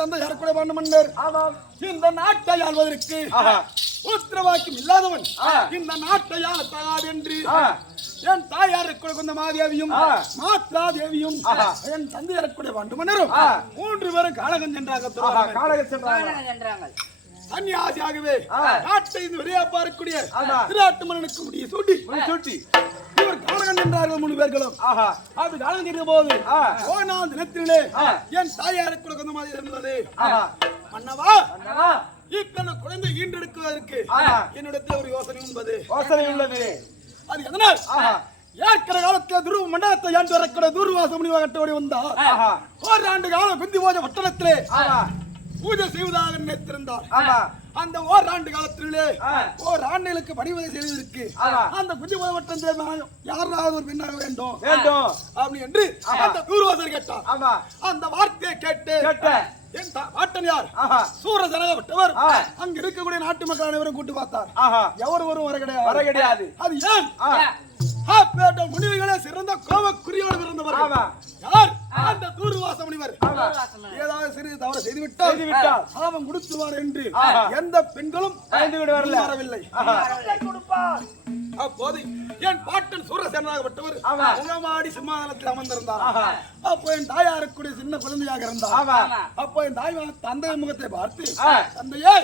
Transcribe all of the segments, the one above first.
தந்தை யாருக்குடைய பாண்டு மன்னர் இந்த நாட்டை ஆள்வதற்கு உத்தரவாக்கியம் இல்லாதவன் இந்த நாட்டை ஆளத்தார் என்று என் தாயாருக்குடைய கொண்ட மாதேவியும் மாத்ரா தேவியும் என் தந்தையாருக்குடைய பாண்டு மன்னரும் 3 பேரும் காலகம் சென்றாங்க. சன்னியாசியாகவே நாட்டை வெளியே பார்க்கக்கூடிய திருநாட்டு மன்னனுக்கு முடிய சூட்டி இவர் காலகம் என்றார்கள் 3 பேர்களும். அப்படி காலகம் செய்த போது ஓனாம் தினத்திலே என் தாயாருக்கு கொண்ட மாதிரி இருந்தது. மன்னவா, இப்ப குழந்தை ஈண்டெடுக்குவதற்கு என்னிடத்தில் ஒரு யோசனை உள்ளது. அது எதனால் ஏற்கனவே காலத்தில் துருவ மண்டலத்தை ஏன் வரக்கூடிய தூர்வாச முனிவ கட்டோடி வந்தார். 1 ஆண்டு காலம் குந்தி போஜ பட்டணத்திலே பூஜை செய்வதாக நினைத்திருந்தார். அந்த 1 ஆண்டு காலத்திலே 1 ஆண்டுகளுக்கு பணிவதை செய்வதற்கு அந்த குந்தி போஜ பட்டணத்தில் யாராவது ஒரு பெண்ணாக வேண்டும் அப்படி என்று அந்த தூர்வாசர் கேட்டார். அந்த வார்த்தையை கேட்டு என் பாட்டன் யார் சூரசனகப்பட்டவர் அங்க இருக்கக்கூடிய நாட்டு மக்கள் அனைவரும் கூட்டு பார்த்தார். எவரும் வர கிடையாது. அது ஏன் முனிவுகளே சிறந்த கோபக்குரியோடு பிறந்தவர் யார்? அந்த தூர்வாச முனிவர். ஏதாவது சிறிது தவறு செய்துவிட்டால் சாபம் கொடுத்துவார் என்று எந்த பெண்களும் வரவில்லை. அப்போது என் பாட்டன் சூரசேனாகப்பட்டவர் முகமாடி சிம்மாசனத்தில் அமர்ந்திருந்தார். அப்போ என் தாயாருக்குடைய சின்ன குழந்தையாக இருந்தார். அப்போ என் தாய் தந்தை முகத்தை பார்த்து, தந்தையே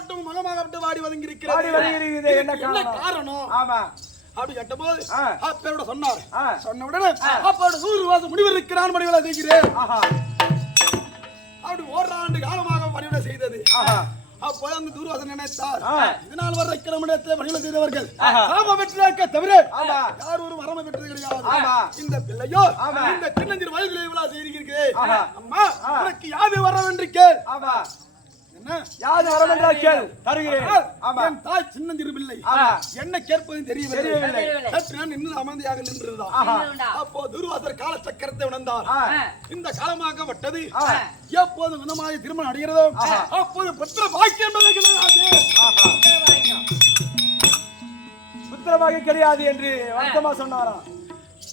மட்டும் மகமாகப்பட்டு வாடி வதங்கி இருக்கிறது, என்ன காரணம் அப்படி கேட்டபோது அப்போட சொன்னார். சொன்ன உடனே அப்போட சூரியவாசம் முடிவு இருக்கிறான், மணிவிழா செய்கிறேன். அப்படி 1 ஆண்டு காலமாக பணிவிடை செய்தது. அப்போ அந்த தூர்வாசன் நினைத்தார், இதனால் வர கிளம்பிடத்தில் பணிவிடை செய்தவர்கள் சாபம் பெற்றாக்க தவிர யார் ஒரு வரமை பெற்றது கிடையாது. இந்த பிள்ளையோ இந்த சின்னஞ்சிறு வயதிலே விழா செய்திருக்கிறேன். அம்மா, உனக்கு யாது வரம் என்று கேள். யாது வரம் என்றால் கேள், தருகிறேன். என் தாய் சின்னஞ்சிறு பிள்ளை, என்ன கேட்பது தெரியவில்லை. நான் இன்னும் அமைதியாக நின்றுதான். அப்போ துர்வாசர் கால சக்கரத்தை உணர்ந்தார். இந்த காலமாகப்பட்டது எப்போது குணமாய் திருமணம் அடைகிறதோ அப்போது புத்திர பாக்கியம் புத்திர பாக்கியம் கிடையாது என்று வருத்தமா சொன்னாராம்.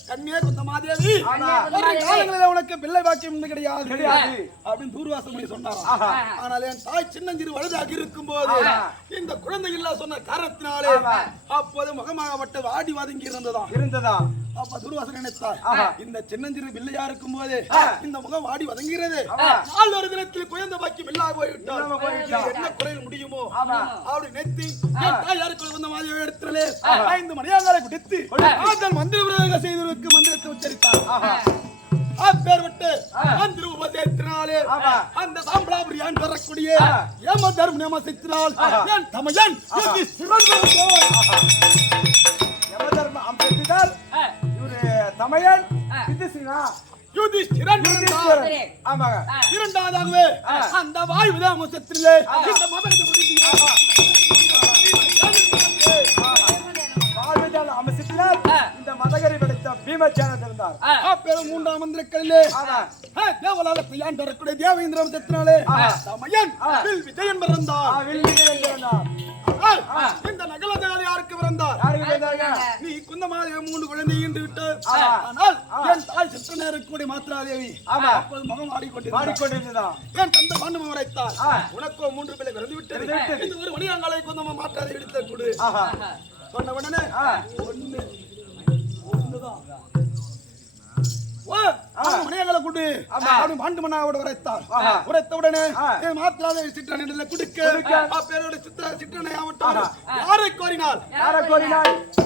கண்ணியே குந்தமாதேவி, காலங்களில் உனக்கு பிள்ளை பாக்கியம் கிடையாது அப்படின்னு தூர்வாசமுனி சொன்னாராம். ஆனால் என் தாய் சின்னஞ்சிறு வயதாக இருக்கும் போது இந்த குழந்தை இல்லா சொன்ன காரணத்தினாலே அப்போது முகமாகப்பட்ட வாடி வதங்கி இருந்ததா. அப்ப தூர்வாசன் நினைத்தார், இந்த சின்னஞ்சிறு பிள்ளையா இருக்கும் போது இந்த முகம் வாடி வதங்கிறது, 4 தினத்தில் குழந்தை பாக்கியம் இல்லாம போய்விட்டால் என்ன குறையில் முடியுமோ அப்படி நினைத்து என் தாயாருக்கு வந்த மாதிரி இடத்திலே 5 மணியாங்களை குடித்து மந்திர பிரயோகம் செய்து மந்திரத்தை உச்சரித்தார். அப்பேர் விட்டு மந்திர உபதேசத்தினாலே அந்த சாம்பலாபுரியான் வரக்கூடிய ஏம தர்ம நியமசித்தினால் என் தமையன் தமையன் இரண்டாவதாகவே அந்த வாயுதான் முசத்திலே இந்த மதத்தை அமைச்சத்தினால் இந்த மதகரை படைத்த பீமச்சேனன் இருந்தார். அப்பேரும் 3ஆம் மந்திரங்களிலே தேவலாலத்தை ஆண்டு வரக்கூடிய தேவேந்திர வம்சத்தினாலே தமையன் விஜயன் பிறந்தார். இந்த நகலதால் யாருக்கு பிறந்தார்? நீ குந்தமாதேவி 3 குழந்தை ஈண்டு விட்டு, ஆனால் என் தாய் சிற்றனேருக்கூடிய மாத்ராதேவி அப்போது முகம் ஆடிக்கொண்டிருந்தார். என் தந்தை பாண்டு உரைத்தார், உனக்கோ 3 பிள்ளை பிறந்து விட்டது, இந்த ஒரு மணியாங்காலை குந்தமா மாற்றாதேவி எடுத்த கொடு சொன்ன உடனே மணியங்களை கூட்டு அப்படி பாண்டு மன்னாவோட உரைத்த உடனே மாத்திராத சிற்றனை குடுக்க பேரோட சிற்றனை ஆவட்டும் யாரை கோரினால்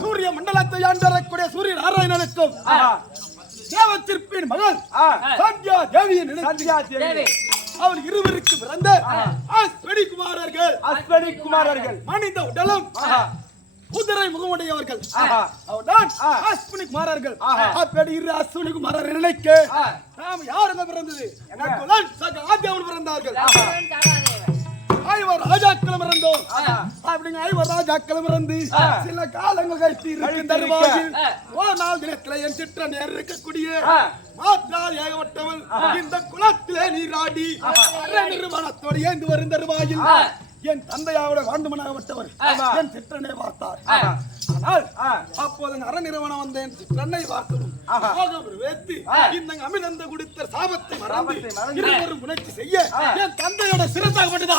சூரிய மண்டலத்தை ஆண்டக்கூடிய சூரிய நாராயணனுக்கும் தேவத்திற்பின் மகள் சந்தியா தேவியின் அவர் இருவருக்கு பிறந்த அஸ்வினி குமாரர்கள் மனித உடலும் குதிரை முகமுடையவர்கள் அவர்தான் அஸ்வினி குமாரர்கள். அப்படி இரு அஸ்வினி குமாரர் நினைக்க நாம் யாருங்க பிறந்தது? ஆதியாவில் பிறந்தார்கள். 5 ராஜாக்களும் இருந்தோம். அப்படிங்க 5 ராஜாக்களும் இருந்து சில காலங்கள் கழித்து தருவாயில் 1 நாள் தினத்தில் என் சிற்ற நேர் இருக்கக்கூடிய மாற்றால் ஏகப்பட்டவள் இந்த குலத்திலே நீராடி நிறுவனத்தோடு ஏந்து வரும் தருவாயில் என் தந்தையாவோட வாண்டுமனாகப்பட்டவர் என் சிற்றனை பார்த்தார். ஆனால் அப்போது அற நிறுவனம் வந்த என் சிற்றனை பார்த்ததும் வைத்து இந்த அமிர்ந்த குடித்த சாபத்தை மறந்து இருவரும் முயற்சி செய்ய என் தந்தையோட சிறந்தாகப்பட்டது.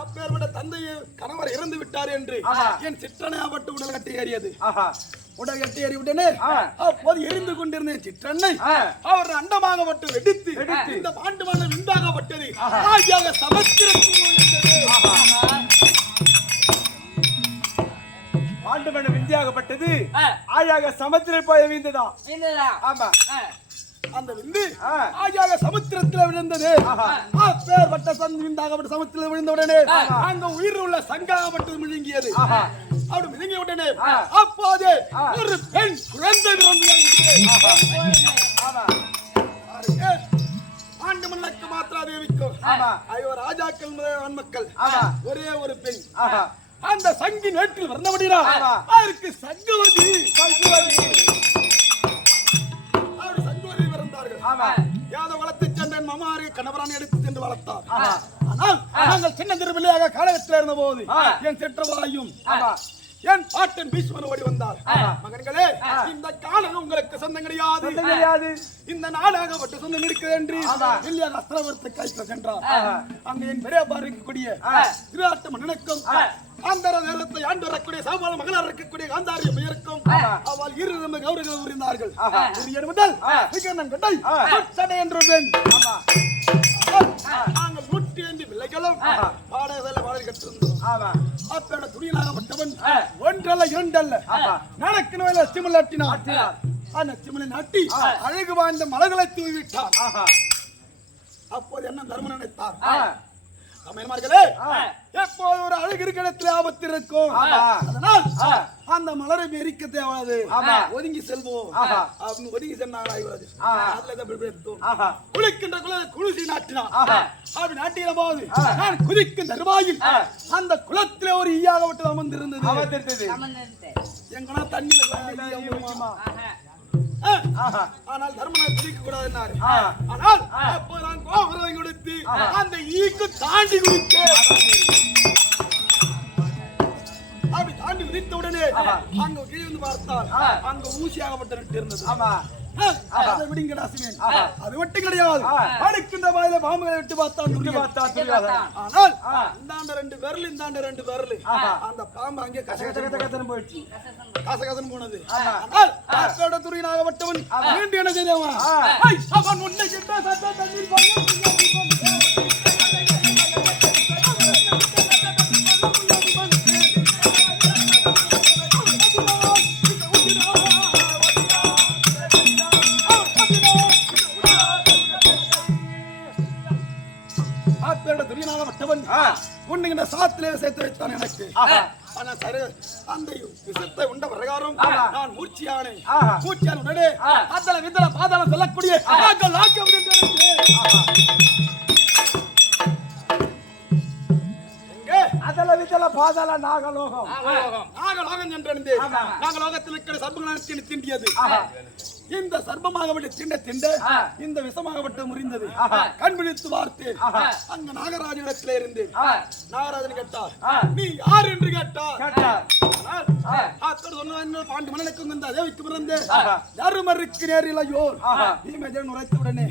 அப்பேற்பட்ட தந்தையை கணவர் இறந்து விட்டார் என்று என் சிற்றனையாப்பட்டு உடல் கட்டி ஏறியது. உடல் கட்டி ஏறி உடனே அப்போது எரிந்து கொண்டிருந்த சிற்றன்னை அவர் அண்டமாகப்பட்டு வெடித்து இந்த பாண்டுமான விண்டாகப்பட்டது. ஆகியாக பாண்டுமான விந்தியாகப்பட்டது ஆயாக சமுத்திரம் போய் வீழ்ந்ததா? ஆமா, அந்த விந்து ஆகியாக சமுத்திரத்தில் விழுந்தது. அப்பேற்பட்ட விந்தாகப்பட்ட சமுத்திரத்தில் விழுந்த உடனே அங்க உயிர் உள்ள சங்காகப்பட்டது முழுங்கியது. அப்படி முழுங்கிய உடனே அப்போது ஒரு பெண் குழந்தை ஆண்டு மன்னக்கு மாத்திரா தேவிக்கும் ஐயோ ராஜாக்கள் மக்கள் ஒரே ஒரு பெண் அந்த சங்கின் வேட்டில் வந்தபடினா அதற்கு சங்கவதி யாத வளர்த்து சென்றேன் மாமாரி கணவரான் எடுத்து சென்று வளர்த்தார். ஆனால் நாங்கள் சின்ன திருவிழையாக காலகட்டத்தில் இருந்த போது என் செற்றவாயும் என் பாட்டன் பீஷ்மர் ஓடி வந்தார். மகன்களே, இந்த காலம் உங்களுக்கு சொந்தம் கிடையாது, இந்த நாடாகப்பட்ட சொந்தம் இருக்குது என்று இல்லையாக அஸ்திரவர்த்தை கைக்கு சென்றார். அங்க என் பெரிய பாருக்கக்கூடிய திருநாட்டு மன்னனுக்கும் அந்த நேரத்தை ஆண்டு வரக்கூடிய சாபால மகளார் இருக்கக்கூடிய காந்தாரிய பெயருக்கும் அவள் இரு கௌரவர்கள் புரிந்தார்கள். முதல் கட்டை என்று நாங்கள் 105 பிள்ளைகளும் பாடசாலை பாடல் கட்டிருந்தோம். அப்பேட துணியலாகப்பட்டவன் ஒன்றல்ல இரண்டல்ல நடக்கு நோயில சிமிழ் நாட்டினார். அந்த சிமிழை நாட்டி அழகு வாய்ந்த மலர்களை தூவி விட்டார். அப்போது என்ன தர்மம் நினைத்தார்? எப்போது ஒரு அழகு இருக்கிற ஆபத்து இருக்கும், அதனால் அந்த மலரை மெரிக்க தேவாது, ஒதுங்கி செல்வோம் அப்படின்னு ஒதுங்கி சென்றாங்க. குளிக்கின்ற குளிசி நாட்டினான். அப்படி நாட்டின போது நான் குதிக்கும் தருவாயில் அந்த குளத்திலே ஒரு ஈயாகப்பட்டு அமர்ந்திருந்தது. எங்கன்னா தண்ணி ஆனால் தர்மனை குதிக்க கூடாது. ஆனால் அப்போ நான் கோபுரம் கொடுத்து அந்த ஈக்கு தாண்டி குதித்து அப்படி தாண்டி குதித்த உடனே அங்க கீழே வந்து பார்த்தால் அங்க ஊசியாகப்பட்டு இருந்தது. அதை விடுங்கடா சிவன், அது மட்டும் கிடையாது. அடுக்கின்ற வாயில பாம்புகளை விட்டு பார்த்தான். ஆனால் இந்தாண்ட 2 விரல் இந்தாண்ட 2 விரல் அந்த பாம்பு அங்கே கசகசன்னு போயிடுச்சு, கசகசன்னு போனது. ஆனால் துரியனாகப்பட்டவன் மீண்டும் என்ன செய்தவன் அவன் உன்னை தண்ணீர் உன்னுங்கிற சாத்திலே சேர்த்து வைத்தான் எனக்கு. ஆனா சரி, அந்த விஷத்தை உண்ட பிரகாரம் நான் மூர்ச்சியானே. மூர்ச்சியான உடனே அதல விதல பாதாளம் சொல்லக்கூடிய அதல விதல பாதாள நாகலோகம். நாகலோகம் என்று நாகலோகத்தில் இருக்கிற சர்ப்பங்களை திண்டியது. இந்த சர்ப்பமாகப்பட்டு திண்ட இந்த விஷமாகப்பட்டு முறிந்தது. கண்பிடித்து வார்த்து அங்க நாகராஜனிடத்திலே இருந்து நாகராஜன் கேட்டார், நீ யார் என்று கேட்டார். பாண்டு மன்னனுக்கும் இந்த தேவிக்கு பிறந்து தருமருக்கு நேரிலையோர் பீமஜன் உரைத்த உடனே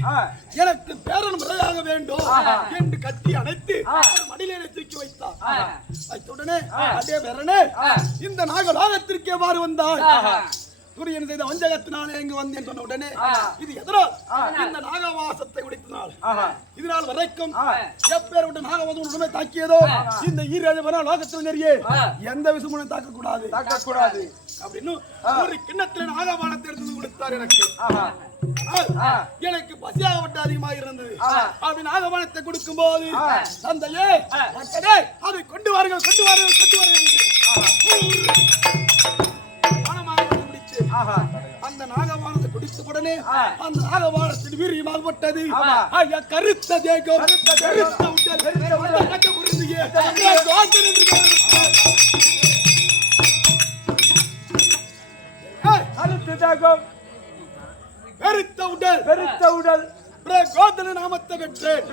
எனக்கு பேரன் முறையாக வேண்டும் என்று கட்டி அணைத்து மடியிலே தூக்கி வைத்தார். வைத்துடனே அதே பேரனே இந்த நாகலோகத்திற்கு எவ்வாறு வந்தார்? சூரியன் செய்த வஞ்சகத்தினாலே இங்கு வந்தேன் சொன்ன உடனே இது எதனால்? இந்த நாகவாசத்தை குடித்தனால். இதனால் வரைக்கும் எப்பேர் விட்டு நாகவாசம் உடனே தாக்கியதோ இந்த 7 லோகத்தில் நிறைய எந்த விஷயமும் தாக்கக்கூடாது அப்படின்னு ஒரு கிண்ணத்தில் நாகவானத்தை எடுத்து கொடுத்தார் எனக்கு. எனக்கு பசியாகப்பட்டு அதிகமாக இருந்தது. அப்படி நாகவானத்தை கொடுக்கும் போது தந்தையே அதை கொண்டு வாருங்கள் அந்த நாகவானத்தை குடித்த உடனே அந்த நாகவானத்தின் வீரியமாகப்பட்டது. கருத்த தேகம் பெருத்த உடல் கோதன நாமத்தை பெற்றேன்.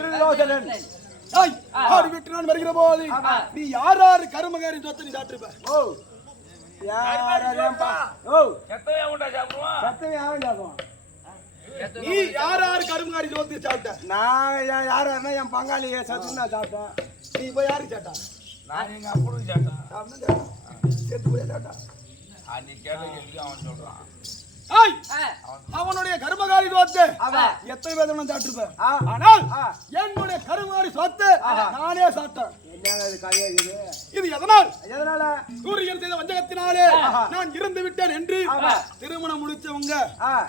ஆடி விட்டு நான் வருகிற போது நீ யாராரு கருமகாரி சொத்து நீ சாப்பிட்டுருப்ப? ஓ யாரப்பா? ஓ சத்தவே உண்டா சாப்பிடுவான்? சத்தவே அவன் சாப்பிடுவான். நீ யாராரு கருமகாரி சொத்து சாப்பிட்ட? நான் யாருன்னா என் பங்காளி சத்து நான் சாப்பிட்டேன். நீ போய் யாரு சாப்பிட்டா? நான் எங்க அப்பனும் சாப்பிட்டேன். சேர்த்து போய் சாப்பிட்டா? நீ கேட்ட அவன் சொல்றான். அவனுடைய கருமகாரி சொத்து எத்தனை பேர் சாப்பிட்டுருப்ப? ஆனால் என்னுடைய கருமகாரி சொத்து நானே சாப்பிட்டேன். இது எதனால்? சூரியன் செய்த வஞ்சகத்தினாலே நான் இறந்து விட்டேன் என்று திருமணம் முடிச்சவங்க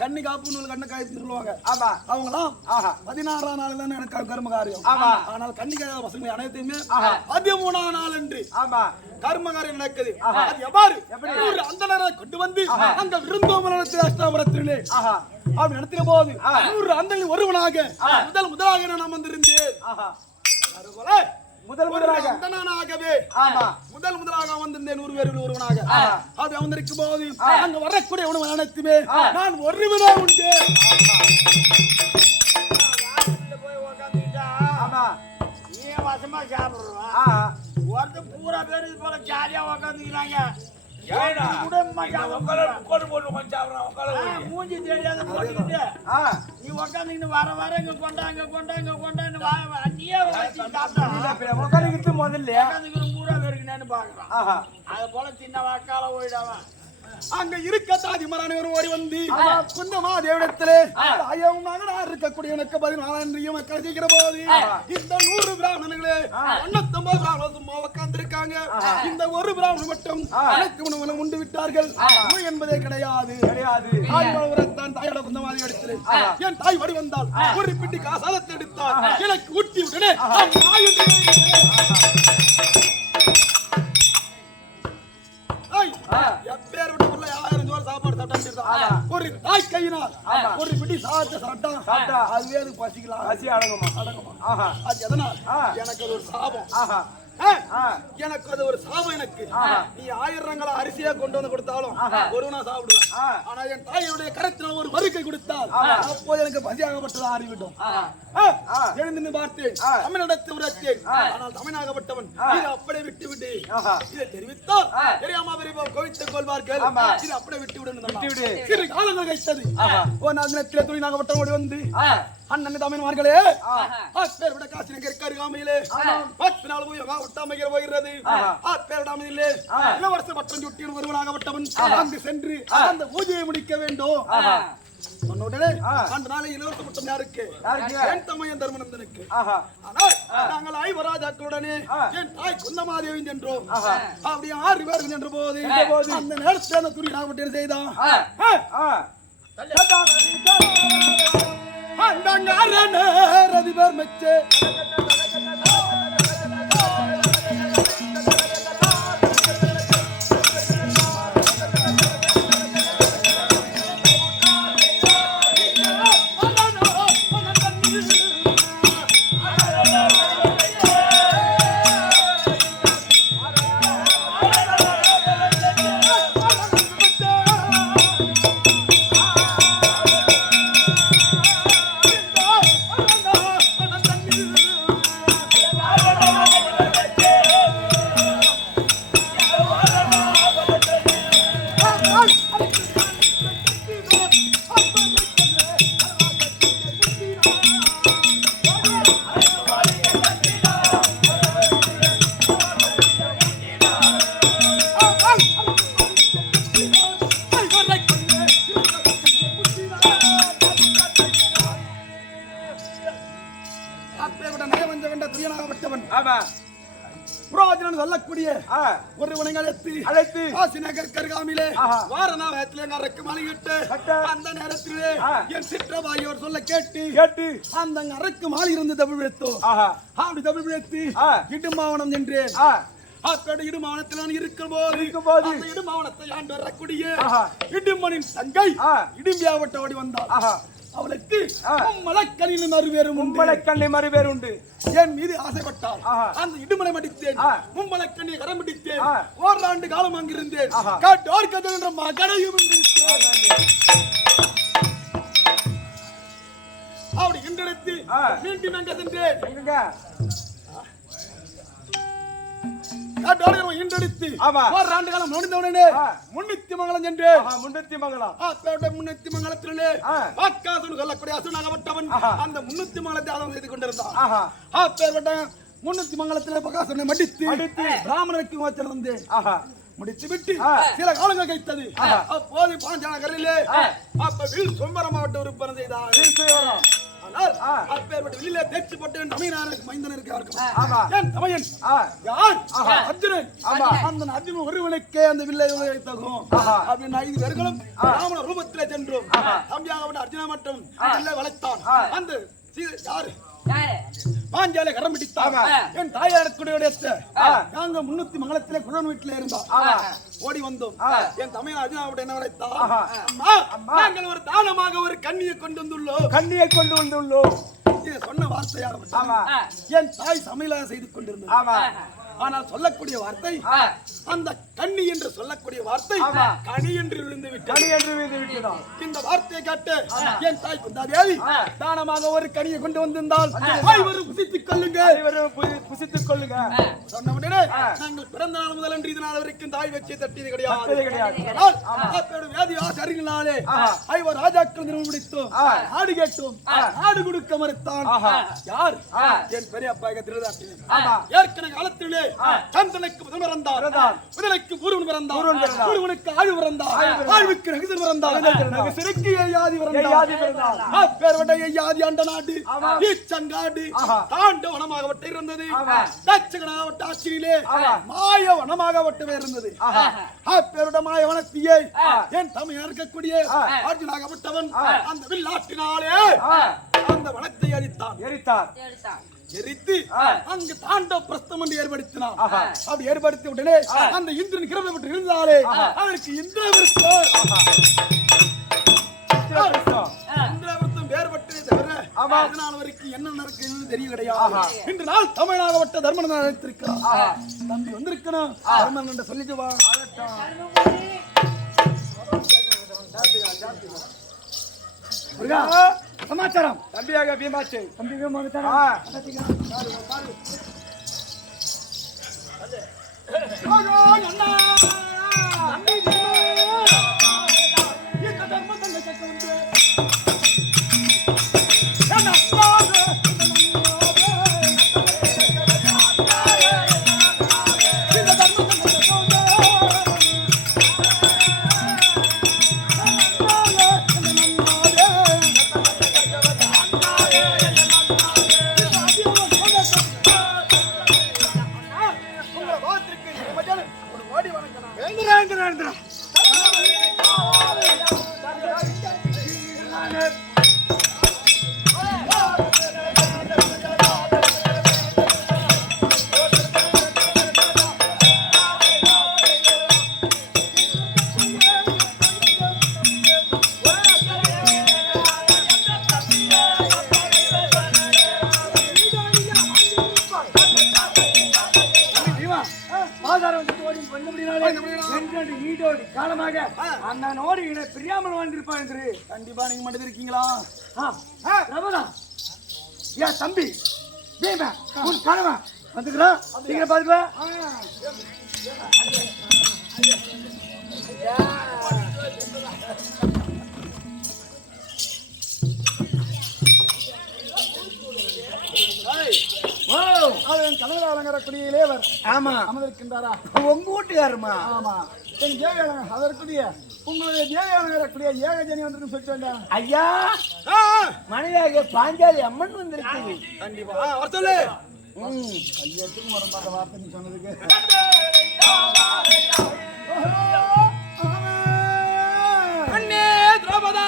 கண்ணி காப்பு கண்ணை காய்ப்பு சொல்லுவாங்க. அவங்களாம் 16ஆம் நாள் தான் எனக்கு கர்மகாரியம். ஆனால் கண்ணி காய்ந்த பசங்க அனைத்தையுமே 13ஆம் நாள் என்று கர்மகாரியம் நடக்குது. அது எவ்வாறு? அந்த நேரம் கொண்டு வந்து அங்க விருந்தோமலத்தில் அஷ்டாபுரத்திலே அப்படி நடத்தின போது 100 அந்தங்களில் ஒருவனாக முதலாக நான் வந்திருந்தேன். முதலாக வந்திருந்தேன் 100 பேரில் ஒருவனாக. அது வந்திருக்கும் போது அங்க வரக்கூடிய உணவு அனைத்துமே நான் ஒருவனே உண்டு. வசமா சாப்பிடுறோம். ஒருத்தர் பூரா பேர் இது போல ஜாலியா உக்காந்துக்கிறாங்க. மூஞ்சி தெரியாத போட்டுக்கிட்டு நீ உக்காந்துக்கிட்டு வர வர இங்க கொண்டாங்க நீயே உட்காந்துக்கிட்டு முதல்ல பூரா பேருக்கு நான் பாக்குறான். அது போல சின்ன வாக்கால போயிடாம அங்க இருக்க தாதி மரானவர் ஓடி வந்து குந்தமா தேவடத்திலே இருக்கக்கூடிய எனக்கு 14 மக்கள் செய்கிற போது இந்த 100 பிராமணர்களே 99 பிராமணர் உட்கார்ந்திருக்காங்க. இந்த ஒரு பிராமணன் மட்டும் அனைத்து உணவுகளும் உண்டு விட்டார்கள் என்பதே கிடையாது. தான் தாயோட குந்தமா தேவடத்திலே என் தாய் வடி வந்தால் ஒரு பிடி காசாலத்தை எடுத்தால் எனக்கு ஊட்டி உடனே ஒரு தாய் கையினால் ஒரு பிடி சாதத்தை சாப்பிட்டா அதுவே அது பசிக்கலாம். பசி அடங்குமா? அது எதனால்? எனக்கு அது ஒரு சாபம். எனக்கு அது ஒரு சாபம். எனக்கு நீ 1000 அரிசியா கொண்டு வந்து கொடுத்தாலும் ஒருவனா சாப்பிடுவேன். ஆனா என் தாயுடைய கரத்தில் ஒரு மறுக்கை கொடுத்தால் அப்போது எனக்கு பசியாகப்பட்டது ஆறிவிடும். எழுந்து பார்த்தேன், தமிழிடத்தை உரைத்தேன். ஆனால் தமிழாகப்பட்டவன் இதை அப்படியே விட்டு விட்டு இதை தெரிவித்தால் தெரியாம கோவித்துக் கொள்வார்கள். இதை அப்படியே விட்டு விடு. சிறு காலங்கள் கழித்தது. தினத்திலே துணிநாகப்பட்டவன் ஓடி வந்து அண்ணன் தமிழ்மார்களே பேருடைய காசின கருகாமையிலே 10 நாள் ஒட்டாமைகள் போகிறது. பேருடாமையிலே இளவரச பட்டம் சுட்டியின் ஒருவனாகப்பட்டவன் அங்கு சென்று அந்த பூஜையை முடிக்க வேண்டும். உடனே அந்த நாளை இலவச பட்டம் யாருக்கு? என் தமையன் தர்மநந்தனுக்கு. ஆனால் நாங்கள் 5 ராஜாக்களுடனே என் தாய் குந்தமாதேவி என்றோம். அப்படி 6 பேர் என்ற போது அந்த நேரத்தில் அந்த துணி நாகப்பட்டினம் செய்தான். ரதிபர் மெச்சே சொல்லக்கூடிய ஒருவனை அழைத்து காசிநகர் கருகாமிலே வாரணாவயத்திலே மாளிகிட்டு அந்த நேரத்திலே என் சிற்றவாகியோர் சொல்ல கேட்டு அந்த அரக்கு மாலை இருந்து தமிழ் விழுத்தோம். அப்படி தமிழ் விழுத்து இடுமாவனம் என்றேன். இடுமாவனத்தில் நான் இருக்கும் போது இடுமாவனத்தை ஆண்டு வரக்கூடிய இடுமனின் தங்கை இடும்பியாவட்ட ஓடி வந்தாள். அவளுக்கு மலக்கண்ணின் மறுவேறு உண்டு. என் மீது ஆசைப்பட்டால் அந்த இடுமலை மடித்தேன், மும்மலக்கண்ணியை கரம் பிடித்தேன். ஓராண்டு காலம் அங்கிருந்தேன். காட்டோர் கதல் என்ற மகனையும் அப்படி இன்றெடுத்து மீண்டும் எங்க சென்றேன்? காட்டோடு இன்றெடுத்து ஒரு ஆண்டு காலம் முடிந்தவுடனே முன்னித்தி மங்கலம் சென்று முன்னித்தி மங்கலத்திலே ஆக்காசுன்னு சொல்லக்கூடிய அசுனாகப்பட்டவன் அந்த முன்னித்தி மங்கலத்தை ஆதம் செய்து கொண்டிருந்தான். முன்னித்தி மங்கலத்திலே பகாசுரனை மடித்து பிராமணனுக்கு கோச்சரம் வந்து முடித்து விட்டு சில காலங்கள் கழித்தது. அப்போது பாஞ்சாலகரிலே அப்ப வில் சொம்பர மாவட்ட உறுப்பினர் செய்தார். ஆனால் அப்பேற்பட்ட வில்லிலே தேர்ச்சி போட்டு என் தமிழனுக்கு மைந்தனருக்கு யாருக்கும் என் தமையன் யார் அர்ஜுனன். அந்த அர்ஜுனன் ஒருவனுக்கே அந்த வில்லை தகும் அப்படின்னு 5 பேர்களும் ராமன ரூபத்திலே சென்றோம். தம்பியாக அர்ஜுனா மட்டும் வில்லை வளைத்தான். அந்த யாரு பாஞ்சாலை கரம் பிடித்தாங்க. என் தாயாருடைய நாங்க முன்னித்தி மங்கலத்திலே குழந்தை வீட்டில இருந்தோம். ஓடி வந்தோம். என் தமிழ் அர்ஜுனாவுடைய என்ன வளைத்தான், நாங்கள் ஒரு தானமாக ஒரு கண்ணியை கொண்டு வந்துள்ளோம். இது சொன்ன வார்த்தையாக என் தாய் சமையலாக செய்து கொண்டிருந்தது. ஆனால் சொல்லக்கூடிய வார்த்தை அந்த கண்ணி என்று சொல்லக்கூடிய வார்த்தை கனி என்று விழுந்து விட்டது. இந்த வார்த்தையை கேட்டு என் தாய் குந்தாதேவி தானமாக ஒரு கனியை கொண்டு வந்திருந்தால் புசித்துக் கொள்ளுங்க சொன்ன உடனே நாங்கள் பிறந்த நாள் முதல் என்று இதனால் வரைக்கும் தாய் வச்சு தட்டியது கிடையாது. வியாதி ஆசரினாலே ஐவர் ராஜாக்கள் நிறுவனம் பிடித்தோம், நாடு கேட்டோம், நாடு கொடுக்க மறுத்தான். யார்? என் பெரிய அப்பா திருதாட்டியன். ஏற்கனவே காலத்திலே சந்தனுக்கு முதல் பிறந்தார், முதலுக்கு ஒருவன் பிறந்தார், ஒருவனுக்கு ஆழு பிறந்தார், ஆழ்வுக்கு நகுதன் பிறந்தார், சிறுக்கு ஏயாதி பிறந்தார். அப்பேற்பட்ட ஏயாதி ஆண்ட நாடு ஈச்சங்காடு தாண்ட வனமாகப்பட்டு இருந்தது. தட்சகனாகப்பட்ட ஆட்சியிலே மாய வனமாகப்பட்டவே இருந்தது. அப்பேற்பட்ட மாய வனத்தியை என் தமிழ் இருக்கக்கூடிய அர்ஜுனாகப்பட்டவன் அந்த வில்லாட்டினாலே அந்த வனத்தை எரித்தார். எரித்து அங்கு தாண்ட பிரஸ்தம் என்று ஏற்படுத்தினார். அப்படி ஏற்படுத்திய உடனே அந்த இந்திரன் கிரமப்பட்டு இருந்தாலே அவருக்கு இந்திரவிருத்தம் வேறுபட்டதே தவிர அதனால வரைக்கும் என்ன நடக்குது தெரிய கிடையாது. இன்று நாள் தமிழாகப்பட்ட தர்மன் அழைத்திருக்கிறார். தம்பி வந்திருக்கணும் தர்மன் என்று சொல்லிட்டு வா. சமாச்சாரம் தம்பியாக பீமாச்சு தம்பி பிரியாமல் வாழ்ந்திருப்பான் என்று கண்டிப்பா நீங்க மட்டும் இருக்கீங்களா? ஏன் தம்பி கணவன் வந்துக்கிறோம் சீக்கிரம் பாத்துக்கலாம். கனகா அலங்கரக்கூடிய இளையவர் அமர்ந்திருக்கின்றாரா? உங்க வீட்டுக்காருமா? ஆமா. என் தேவி அதற்குரிய உங்களுடைய தேவி அலங்கரக்கூடிய ஏகஜனி வந்திருக்கு சொல்லிட்டு வேண்டாம் ஐயா. மனைவியாக பாஞ்சாலி அம்மன் வந்திருக்கு. கண்டிப்பா சொல்லு. கையெழுத்துக்கும் வரமாட்ட வார்த்தை நீ சொன்னதுக்கு. அண்ணே திரௌபதா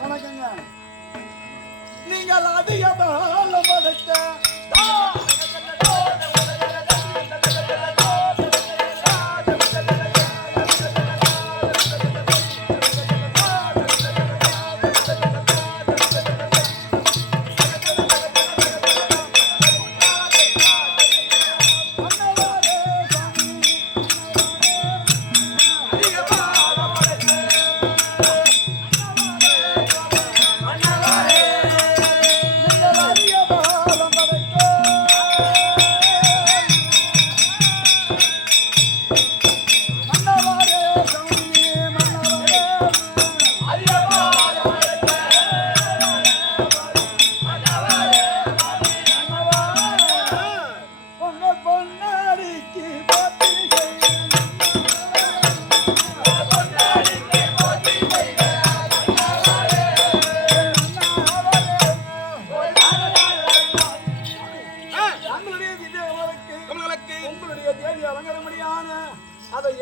வணக்கங்க. நீங்கள் அதிகமாக மடக்க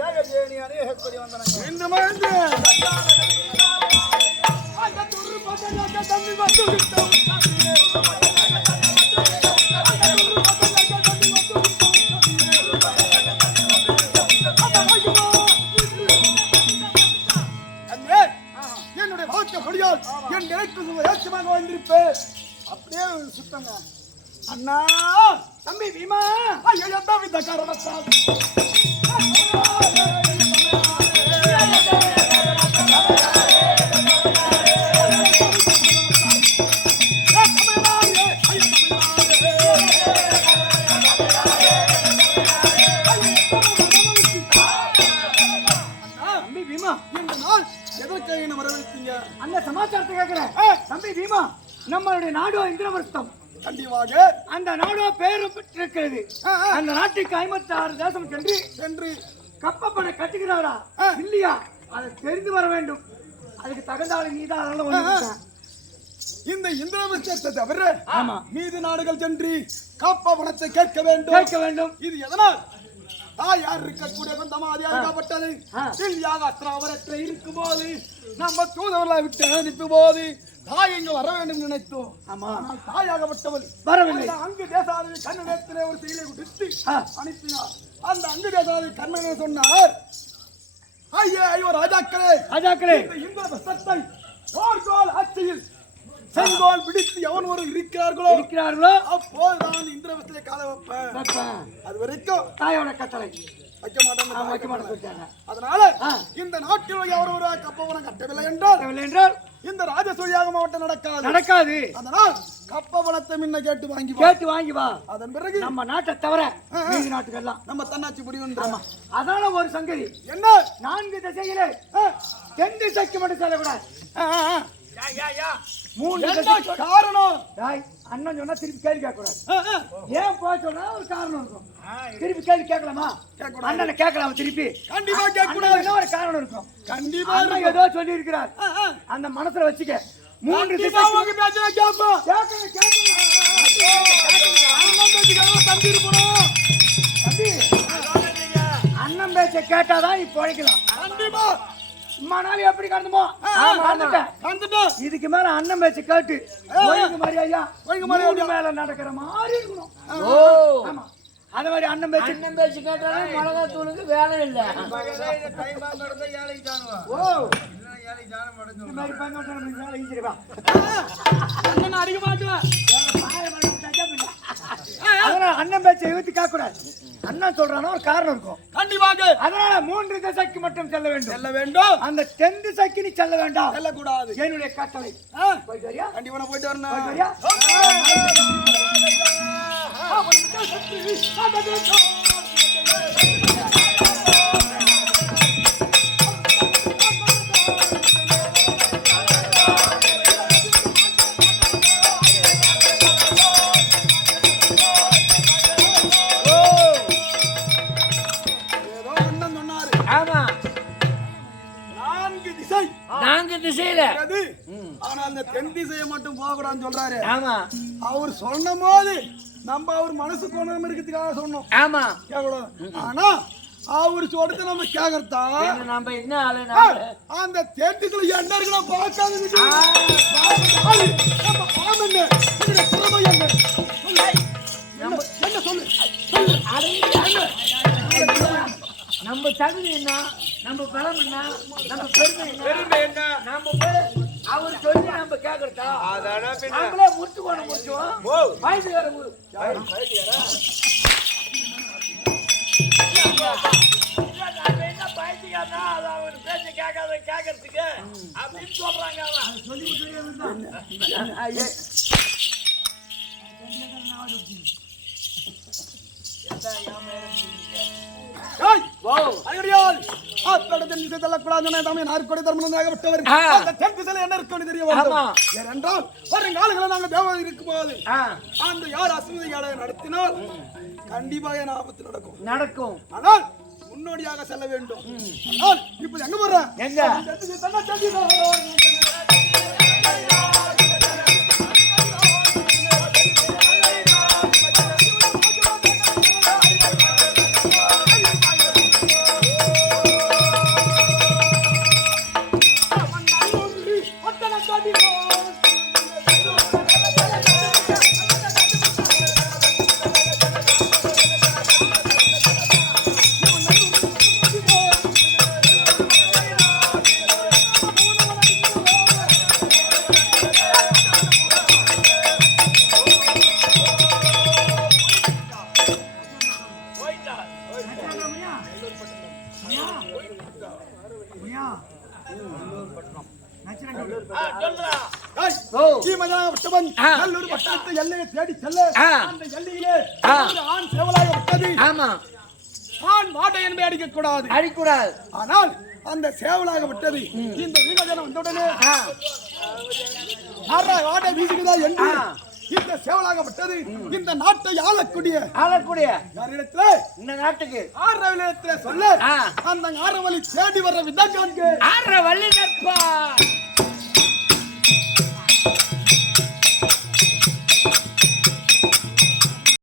ஏகஜேனி அநேக கொடி வந்தனங்க. இந்த மாதிரி அந்த துரு பதங்க தம்பி வந்து விட்டோம். என்னுடைய வாழ்க்கை படியால் என் நினைக்கு ஏற்றமாக வந்திருப்பேன். அப்படியே சுத்தங்க அண்ணா தம்பி பீமா ஐயோ தம்பி தக்காரமத்தால் அந்த சமாச்சாரத்தை கேட்கிறேன் தம்பி பீமா. நம்மளுடைய நாடோ இந்திரவர்த்தம். கண்டிப்பாக அந்த நாடோ பேரும் பெற்றிருக்கிறது. அந்த நாட்டுக்கு 56 தேசம் சென்று கப்பப்படை கட்டுகிறாரா இல்லையா அதை தெரிந்து வர வேண்டும். அதுக்கு தகுந்தாலும் நீதான் இந்த இந்திரவர்த்தத்தை தவிர மீது நாடுகள் சென்று கப்ப பணத்தை கேட்க வேண்டும். இது எதனால் யார் இருக்கக்கூடிய பந்தமாதியாகப்பட்டது தில்யாக அஸ்திராவரற்றை இருக்கும் போது நம்ம தூதவர்களை விட்டு அனுப்பும் போது தாய் இங்கு வர வேண்டும் நினைத்தோம். ஆமா தாயாகப்பட்டவள் வரவில்லை. அங்கு தேசாதி கண்ணனத்திலே ஒரு செயலை விடுத்து அனுப்பினார். அந்த அங்கு தேசாதி கண்ணன் சொன்னார், ஐயோ ராஜாக்களே இந்த சத்தை போர்கோல் ஆட்சியில் செங்கோல் பிடித்து எவன் ஒரு இருக்கிறார்களோ அப்போதுதான் இந்திரவசத்தை கால வைப்பேன். அது வரைக்கும் தாயோட கட்டளை வைக்க மாட்டாங்க. அதனால இந்த நாட்டில் எவரொரு கப்பவனம் கட்டவில்லை என்றால் இந்த ராஜசூயாக மாவட்டம் நடக்காது. அதனால் கப்பவனத்தை முன்ன கேட்டு வாங்கி வா. அதன் பிறகு நம்ம நாட்டை தவிர மீதி நாட்டுக்கெல்லாம் நம்ம தன்னாட்சி முடியும். அதனால ஒரு சங்கதி என்ன 4 திசையிலே தென் திசைக்கு மட்டும் செல்லக்கூடாது. 3 காரணம் அண்ணன் சொன்னா திருப்பி கேள்வி கேட்க கூடாது. ஏன் போய் சொன்னா ஒரு காரணம் இருக்கும். திருப்பி கேள்வி கேட்கலாமா? அண்ணனை கேட்கலாம் திருப்பி. கண்டிப்பா கேட்க கூடாது. ஒரு காரணம் இருக்கும். கண்டிப்பா ஏதோ சொல்லி இருக்கிறார். அந்த மனசுல வச்சுக்க. 3 திசைக்கு பேச்சல கேட்போம். அண்ணன் பேச்ச கேட்டாதான் இப்ப உழைக்கலாம். கண்டிப்பா மணாலி எப்படி கடந்துமோ இதுக்கு மேல அண்ணன் பேச்சு கேட்டு மரியாதையா மேல நடக்கிற மாதிரி இருக்கணும். அது மாதிரி அண்ணன் பேச்சு கேட்டாலும் மிளகா தூளுக்கு வேலை இல்லை. அண்ணன் பேச்சை இழுத்து கேட்க கூடாது. அண்ணன் சொல்றானோ ஒரு காரணம் இருக்கும். கண்டிப்பாக அதனால 3 திசைக்கு மட்டும் செல்ல வேண்டும். அந்த தென் திசைக்கு நீ செல்ல வேண்டாம். செல்லக்கூடாது. என்னுடைய கட்டளை. போயிட்டு வரியா? கண்டிப்பா போயிட்டு வரணும். தென் திசையை மட்டும் போகக்கூடாதுன்னு சொல்றாரு. அவர் சொன்ன போது நம்ம அவர் மனசு கோணம் இருக்கிறதுக்காக சொன்னோம். ஆமா கேட்கக்கூடாது. ஆனா அவர் சொல்றது நம்ம கேட்கறதா நம்ம என்ன அந்த தென் திசையில என்ன இருக்குன்னா பார்க்காத என்ன சொல்லு நம்ம தகுதி என்ன, நம்ம பலம் என்ன, நம்ம பெருமை என்ன, நம்ம அவர் சொல்லி நம்ம கேட்கறதா நாங்களே முட்டு கொண்டு முடிச்சோம். வயசுக்கார பயிற்சிக்காரனா அது அவர் பேச்சு கேட்கறதுக்கு அப்படின்னு சொல்றாங்க. நடத்தினால் கண்டிப்பாக ஆபத்து நடக்கும். ஆனால் முன்னோடியாக செல்ல வேண்டும். இப்ப எங்க போறேன்? ஐயா நச்சரங்க சொல்றா. விட்டவன் நல்லொரு பட்டணத்தை எல்லையை தேடி செல்ல அந்த எல்லையிலே ஒரு ஆண் சேவலாக விட்டது. ஆமா, ஆண் வாடை என்பதை அடிக்கக்கூடாது. அடிக்கூடாது. ஆனால் அந்த சேவலாக விட்டது இந்த வீரஜனம் வந்தவுடனே வாடை வீசுகிறதா என்று இந்த சேவலாக விட்டது இந்த நாட்டை ஆளக்கூடிய யாரிடத்துல இந்த நாட்டுக்கு ஆரவலிடத்துல சொல்ல அந்த ஆரவலி தேடி வர்ற விதம் காண்க. ஆரவலி நட்பா